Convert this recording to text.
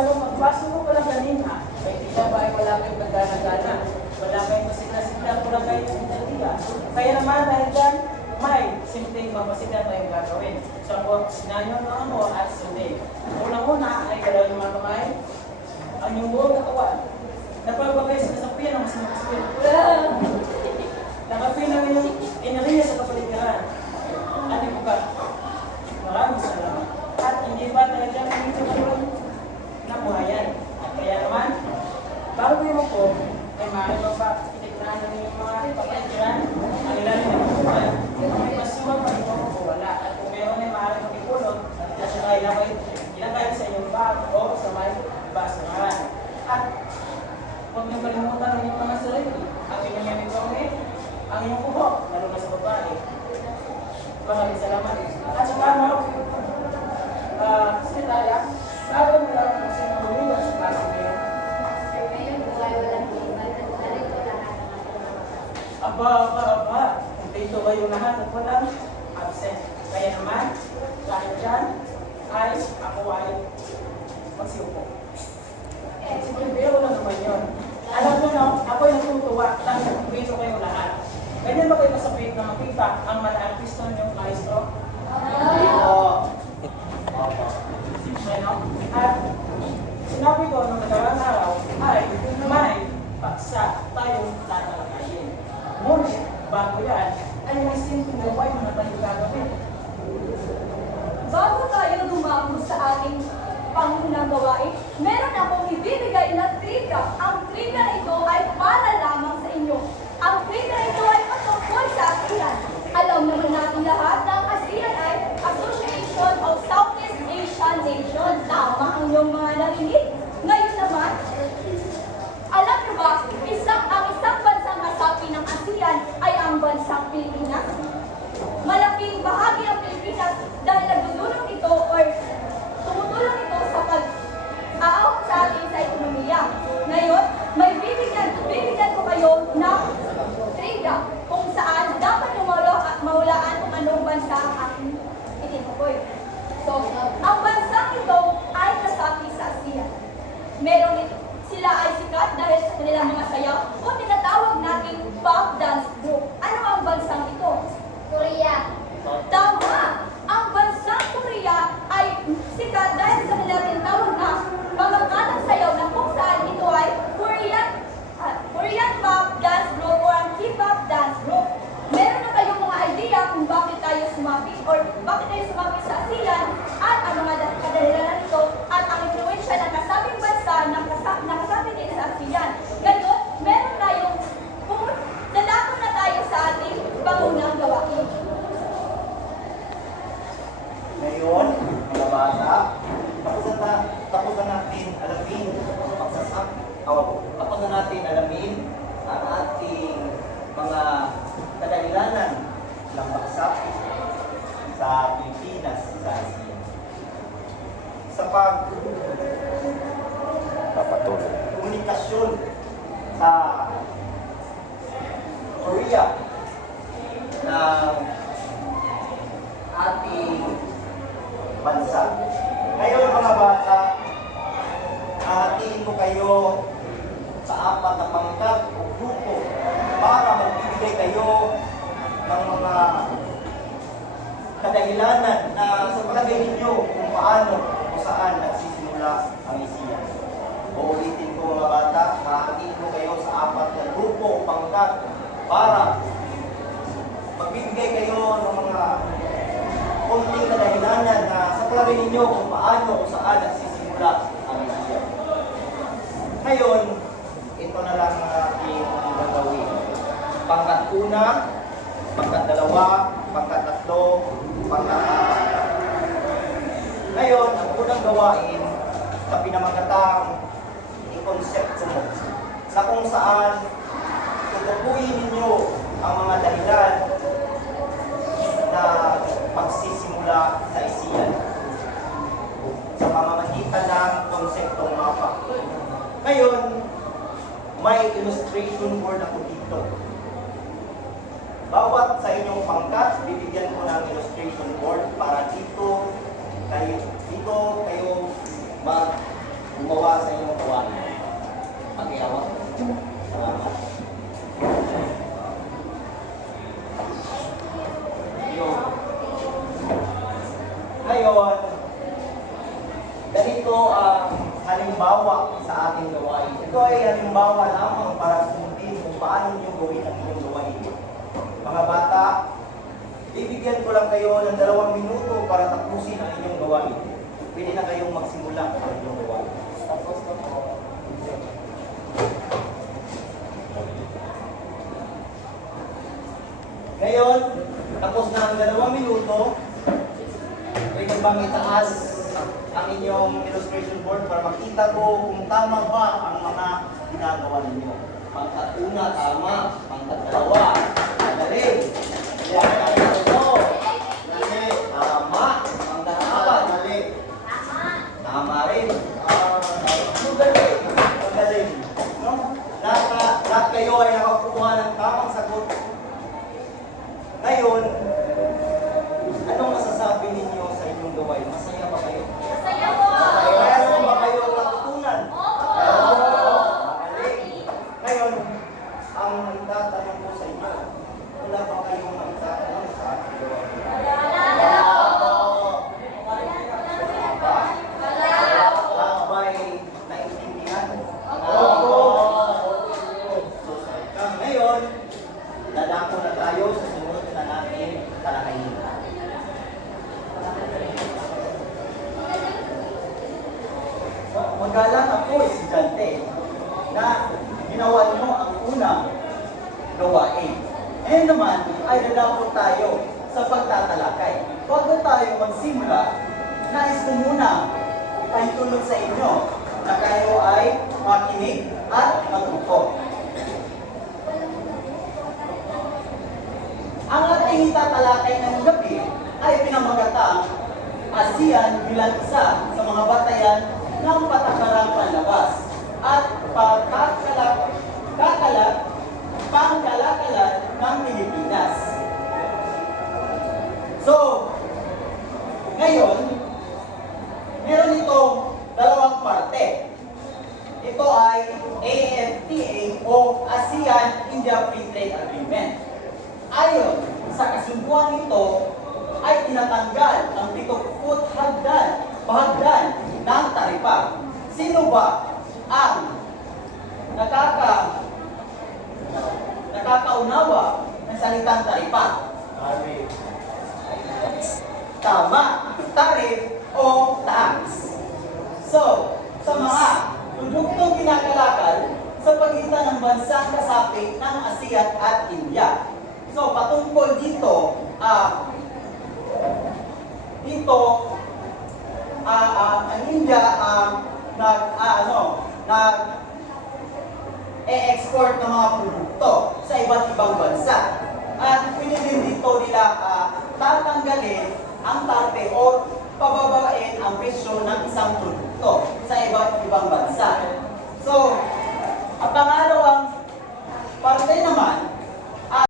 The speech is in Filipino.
lalo magpasok ko pala kanina. May tita ba ay wala kayong magdana-gana. Wala kayong masigla-sigla, wala kayong sinaliga. Kaya naman dahil dyan, may simpleng mapasigla tayong gagawin. So ako, sinanyo na ako at sunday. Unang-una ay galawin mga kamay. Ang yung buong katawan. Napagpagay sa kasapian ang masinagsapian. Nakapin namin yung inariya sa kapaligiran. At yung buka. Maraming salamat. At hindi ba talaga kami tumalong na buhayan. At kaya naman, bago yung po, ay maaari magpakitignan namin yung mga kapaligiran. Ang ilalim ng buhay. Kung may masuwag pa ito o wala. At kung meron ay maaari magipulot, at siya ay ilagay sa inyong bag o sa may basuran. At huwag niyong kalimutan ang inyong mga sarili. Ang inyong yamigome, ang inyong kuho, lalo na sa babae. Maraming salamat. At sa kano, Sinitaya, bago mo lang kung sino lumiwan sa klase niyo. Ngayon buhay walang iman at narito lahat ng ating Aba. Kung dito kayo lahat at walang absent. Kaya naman, dahil dyan, ay ako ay magsiupo. Sige, pero lang naman yun. Alam mo no, ako yung natutuwa dahil dito kayo lahat. Ganyan ba kayo masapit na makita ang malaking pisto niyong maestro? At sinabi ko nung nagarang araw ay may paksa tayong tatalakayin. Ngunit bago yan ay may simpleng gawain na tayo gagawin. Bago tayo lumabog sa ating pangunang gawain, meron akong ibibigay na trivia. Ang trivia na ito ay para lamang sa inyo. Ang trivia na ito ay patungkol sa ASEAN. Alam naman natin lahat na ang ASEAN ay Association of Southeast Asian Nations. Tama ang iyong mga narinig. Ngayon naman, alam niyo ba, ang isang bansang kasapi ng ASEAN ay ang bansang Pilipinas. Malaking bahagi ang Pilipinas dahil nagdudulong ito or tumutulong ito sa pag-aahon sa atin sa ekonomiya. Ngayon, may bibigyan ko kayo ng trivia kung saan dapat mahulaan kung anong bansa ang aking itinukoy. So, ang bansang ito ay kasapi sa ASEAN. Sila ay sikat dahil sa kanilang mga sayaw o tinatawag nating pop dance group. Ano ang bansang ito? Korea. Tama! Ang bansang Korea ay sikat dahil sa kanilang tinatawag na pamangkanang sayaw na kung saan ito ay Korean pop dance group o ang K-pop dance group. Meron na kayong mga idea kung bakit tayo sumapit or bakit tayo sumapit sa ASEAN at ang mga kadahilanan nito at ang influensya ng kasabing bansa ng kasabi din sa ASEAN. Ngayon, meron tayong dadako na tayo sa ating pangunang gawain. Ngayon, mga bata, tapos na natin alamin ang ating mga kadahilanan ng bagsak sa Pilipinas sa ASEAN. Sa komunikasyon sa Korea ng ating bansa. Ngayon mga bata, hahatiin ko kayo sa apat na pangkat o grupo para magbibigay kayo ng mga kadahilanan na sa palagay ninyo kung paano o saan nagsisimula ang ASEAN. Uulitin ko mga bata, hahatiin ko kayo sa apat na grupo o pangkat para magbibigay kayo ng mga konting kadahilanan na sa palagay ninyo kung paano o saan nagsisimula ang ASEAN. Ngayon, ito na lang ang ating gagawin. Pangkat una, pangkat dalawa, pangkat tatlo, pangkat apat. Ngayon, ang unang gawain sa pinamagatang i-konsepto mo na kung saan tutukuyin ninyo ang mga dahilan na pagsisimula sa ASEAN sa pamamagitan ng konseptong mapa. Ngayon, may illustration board ako dito. Bawat sa inyong pangkat, bibigyan ko ng illustration board para dito kayo gumawa sa inyong gawain. Pakiawak. Salamat. Yun. Ngayon, ganito ang halimbawa sa ating gawain. Ito ay halimbawa lamang para sundin kung paano niyo gawin ang inyong gawain. Mga bata, bibigyan ko lang kayo ng 2 minuto para tapusin ang inyong gawain. Pwede na kayong magsimula ang inyong gawain. Tapos na po. Ngayon, tapos na ang 2 minuto. Pwede bang itaas ang inyong illustration board para makita ko kung tama ba ang mga ginagawa ninyo. Pangkat-una, tama. Pangkat-2, magaling. Yan ang ito. Mali. Tama. Pangkat-4, mali. Tama rin. Magaling. Magaling. No? Lahat kayo ay nakakuha ng tamang sagot. Ngayon, anong masasabi ninyo sa inyong gawain? Masaya ba kayo? Masaya po! Meron ba kayong natutunan? Opo! Magaling. Ngayon, ang tatanong ko sa inyo, wala ba kayong magtatanong sa ating gawain? Wala ba'y naintindihan? Ngayon, dadako na tayo sa sunod na natin talakayin. Magalang ako, estudyante, na ginawa nyo ang unang gawain. Ngayon naman ay dadako tayo sa pagtatalakay. Bago tayo magsimula, nais ko muna ay tulog sa inyo na kayo ay makinig at matuto. Ang ating tatalakay ng gabi ay pinamagatang ASEAN bilang isa sa mga batayan ng patakarang panlabas at pangkalakalan ng Pilipinas. So, ngayon, meron itong 2 parte. Ito ay AFTA o ASEAN-India Free Trade Agreement. Ayon sa kasunduan nito, ay tinatanggal ang 7 bahagdan ng taripa. Sino ba ang nakakaunawa ng salitang taripa? Tama, tarif o tax. So, sa mga produktong kinakalakal sa pagitan ng bansang kasapi ng ASEAN at India. So, patungkol dito, ang India nag-e-export ng mga produkto sa iba't ibang bansa. At pwede din dito nila tatanggalin ang tarife o pababain ang presyo ng isang produkto.